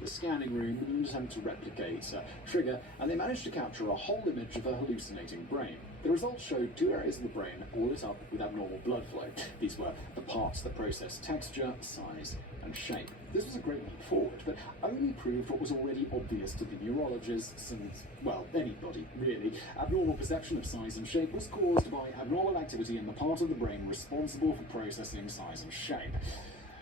the scanning room in an attempt to replicate a trigger, and they managed to capture a whole image of a hallucinating brain. The results showed two areas of the brain all lit up with abnormal blood flow. These were the parts that process texture, size, and shape. This was a great leap forward, but only proved what was already obvious to the neurologists and, well, anybody, really. Abnormal perception of size and shape was caused by abnormal activity in the part of the brain responsible for processing size and shape.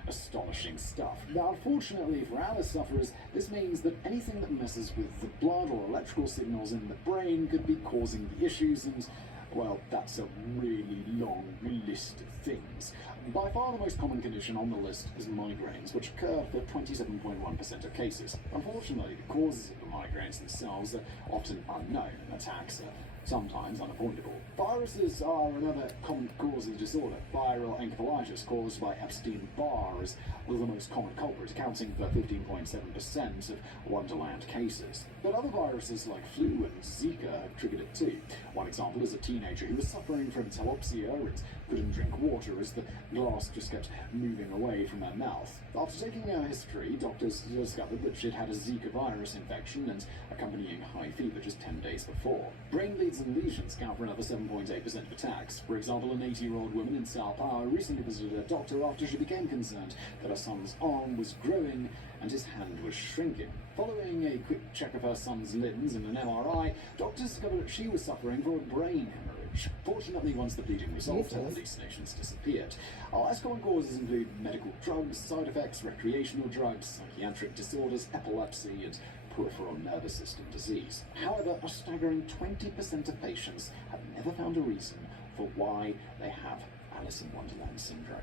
Astonishing stuff. Now, unfortunately for ALS sufferers, this means that anything that messes with the blood or electrical signals in the brain could be causing the issues, and, well, that's a really long list of things. By far the most common condition on the list is migraines, which occur for 27.1% of cases. Unfortunately, the causes of the migraines themselves are often unknown. Attacks are sometimes unavoidable. Viruses are another common cause of the disorder. Viral encephalitis caused by Epstein-Barr is the most common culprit, accounting for 15.7% of Wonderland cases. But other viruses like flu and Zika have triggered it too. One example is a teenager who was suffering from telopsia and couldn't drink water as the glass just kept moving away from her mouth. After taking her history, doctors discovered that she'd had a Zika virus infection and accompanying high fever just 10 days before. Brain bleeds and lesions count for another 7.8% of attacks. For example, an 80-year-old woman in Sao Paulo recently visited her doctor after she became concerned that her son's arm was growing and his hand was shrinking. Following a quick check of her son's limbs and an MRI, doctors discovered that she was suffering from a brain hemorrhage. Fortunately, once the bleeding resolved, her hallucinations disappeared. Less common causes include medical drugs, side effects, recreational drugs, psychiatric disorders, epilepsy, and peripheral nervous system disease. However, a staggering 20% of patients have never found a reason for why they have Alice in Wonderland syndrome.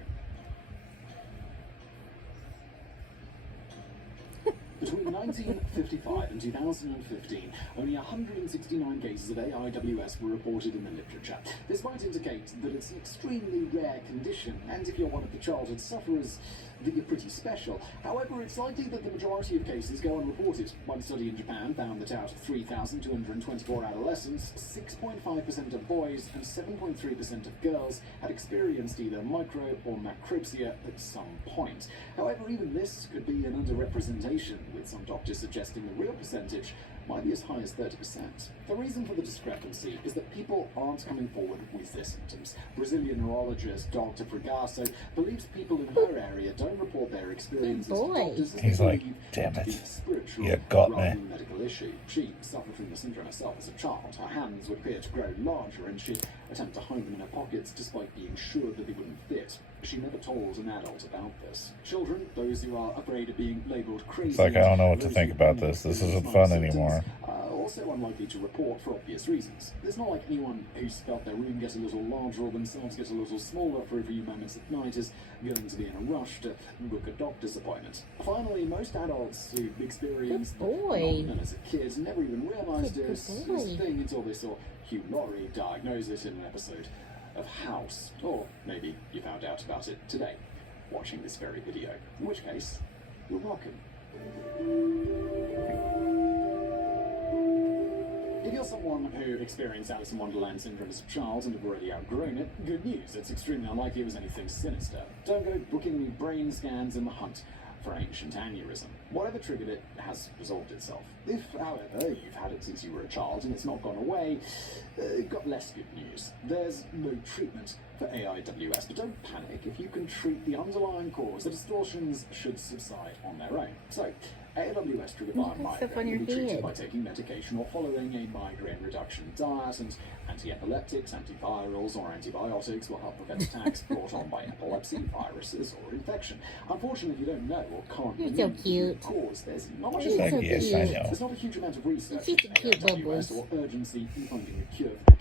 Between 1955 and 2015, only 169 cases of AIWS were reported in the literature. This might indicate that it's an extremely rare condition, and if you're one of the childhood sufferers, that you're pretty special. However, it's likely that the majority of cases go unreported. One study in Japan found that out of 3,224 adolescents, 6.5% of boys and 7.3% of girls had experienced either micro or macropsia at some point. However, even this could be an underrepresentation, with some doctors suggesting the real percentage might be as high as 30%. The reason for the discrepancy is that people aren't coming forward with their symptoms. Brazilian neurologist Dr. Fragasso believes people in her area don't report their experiences to doctors. He's like, damn it, you got me. Medical issue. She suffered from the syndrome herself as a child. Her hands would appear to grow larger, and she'd attempt to hide them in her pockets despite being sure that they wouldn't fit. She never told an adult about this. Children, those who are afraid of being labelled crazy, it's like, I don't know what to think about this. This isn't fun anymore. Also unlikely to report for obvious reasons. It's not like anyone who's felt their room get a little larger or themselves get a little smaller for a few moments at night is going to be in a rush to book a doctor's appointment. Finally, most adults who experienced the phenomenon as a kid never even realised it was a thing until they saw Hugh Laurie diagnose it in an episode of House. Or maybe you found out about it today, watching this very video. In which case, you're welcome. If you're someone who experienced Alice in Wonderland syndrome as a child and have already outgrown it, good news. It's extremely unlikely it was anything sinister. Don't go booking any brain scans in the hunt for ancient aneurysm. Whatever triggered it has resolved itself. If, however, you've had it since you were a child and it's not gone away, you've got less good news. There's no treatment for AIWS, but don't panic. If you can treat the underlying cause, the distortions should subside on their own. So, AIWS triggered by a migraine can be treated by taking medication or following a migraine reduction diet, and anti-epileptics, antivirals, or antibiotics will help prevent attacks brought on by epilepsy, viruses, or infection. Unfortunately, if you don't know or can't remove the cause, there's not much Yes, I know. There's not a huge amount of research He's a cute AIWS or urgency in finding a cure for the